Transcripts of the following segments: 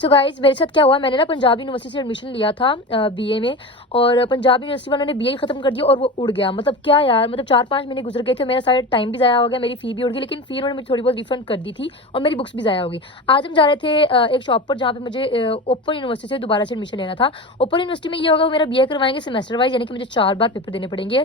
So guys मेरे साथ क्या हुआ, मैंने ना पंजाब यूनिवर्सिटी से एडमिशन लिया था बीए में। और पंजाब यूनिवर्सिटी वालों ने बीए खत्म कर दिया और वो उड़ गया। मतलब क्या यार, मतलब 4-5 महीने गुजर गए थे, मेरा सारा टाइम भी ज़ाया हो गया, मेरी फी भी उड़ गई, लेकिन फी उन्होंने मुझे थोड़ी बहुत रिफंड कर दी थी और मेरी बुक्स भी ज़ाया हो गई। आज हम जा रहे थे एक शॉप पर जहाँ पे मुझे ओपन यूनिवर्सिटी से दोबारा से एडमिशन लेना था। ओपन यूनिवर्सिटी में ये होगा, वो मेरा बीए करवाएंगे सेमेस्टर वाइज, यानी कि मुझे 4 बार पेपर देने पड़ेंगे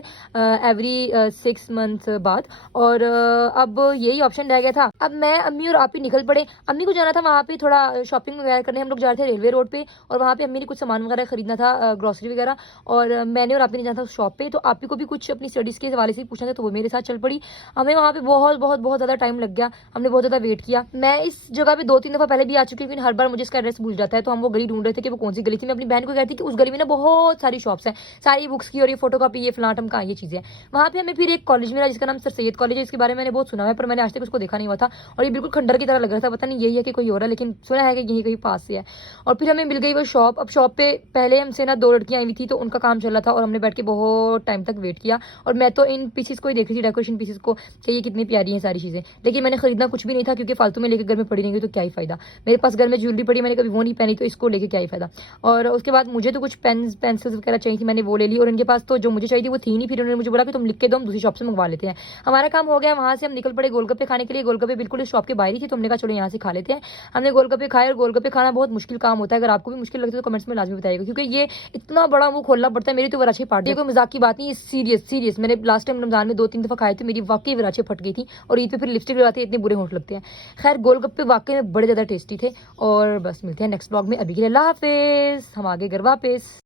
एवरी 6 मंथ बाद। और अब यही ऑप्शन रह गया था। अब मैं, अम्मी और आप ही निकल पड़े। अम्मी को जाना था वहाँ पे थोड़ा शॉपिंग वगैरह करने, हम लोग जा रहे थे रेलवे रोड पे। और वहाँ पे अम्मी ने कुछ सामान वगैरह खरीदना था, ग्रोसरी वगैरह। और मैंने और आप ही ने जाना था शॉप पे। तो आप ही को भी कुछ अपनी स्टडीज़ के हवाले से ही पूछना था, तो वो मेरे साथ चल पड़ी। हमें वहाँ पे बहुत बहुत बहुत ज़्यादा टाइम लग गया, हमने बहुत ज़्यादा वेट किया। मैं इस जगह पे 2-3 दफ़ा पहले भी आ चुकी हूँ, लेकिन हर बार मुझे इसका एड्रेस भूल जाता है। तो हम वो गली ढूंढ रहे थे कि वो कौन सी गली थी। मैं अपनी बहन को कहती कि उस गली में ना बहुत सारी शॉप्स हैं, सारी बुक्स की, और ये फोटो कॉपी, ये फ्लाटम का, ये चीज़ें। वहाँ पे हमें फिर एक कॉलेज मिला जिसका नाम सर सैयद कॉलेज है। इसके बारे में मैंने बहुत सुना है, पर मैंने आज तक उसको देखा नहीं हुआ था। और ये बिल्कुल खंडर की तरह लग रहा था, पता नहीं यही है कि कोई और है, लेकिन सुना है कि यही कहीं पास से है। और फिर हमें मिल गई वो शॉप। अब शॉप पे पहले हमसे ना 2 लड़कियां आई हुई थी, तो उनका काम चल रहा था और हमने बैठ के बहुत टाइम तक वेट किया। और मैं तो इन पीसेस को ही देख रही थी, डेकोरेशन पीसेस को, कि ये कितनी प्यारी हैं सारी चीज़ें। लेकिन मैंने खरीदना कुछ भी नहीं था, क्योंकि फालतू में लेकर घर में पड़ी रहेंगी तो क्या ही फायदा। मेरे पास घर में ज्वेलरी पड़ी, मैंने कभी वो नहीं पहनी, तो इसको लेके क्या ही फायदा। और उसके बाद मुझे तो कुछ पेन पेंसिल्स वगैरह चाहिए थी, मैंने वो ले ली। और इनके पास तो जो मुझे चाहिए थी वो थी नहीं। फिर उन्होंने मुझे बोला कि तुम लिख के दो, हम दूसरी शॉप से मंगवा लेते हैं। हमारा काम हो गया। वहाँ से हम निकल पड़े गोलगप्पे खाने के लिए। गोलगप्पे बिल्कुल इस शॉप के बाहर ही थी, तो हमने कहा चलो यहाँ से खा लेते हैं। हमने गोलगप्पे खाए। और गोलगप्पे खाना बहुत मुश्किल काम होता है, अगर आपको भी मुश्किल लगती है तो कमेंट्स में लाजमी बताइएगा, क्योंकि ये इतना बड़ा मुंह खोलना पड़ता है। मेरी तो वराछे फाट गई, कोई मजाक की बात नहीं, ये सीरियस सीरियस। मैंने लास्ट टाइम रमजान में 2-3 दफा खाए थे, मेरी वाकई वराछे फट गई थी। और ईद पे फिर लिपस्टिक लगाते हैं, इतने बुरे होंठ लगते हैं। खैर, गोलगप्पे वाकई में बड़े ज्यादा टेस्टी थे। और बस मिलते हैं नेक्स्ट ब्लॉग में, अभी के लिए अल्लाह हाफिज। हम आगे घर वापस।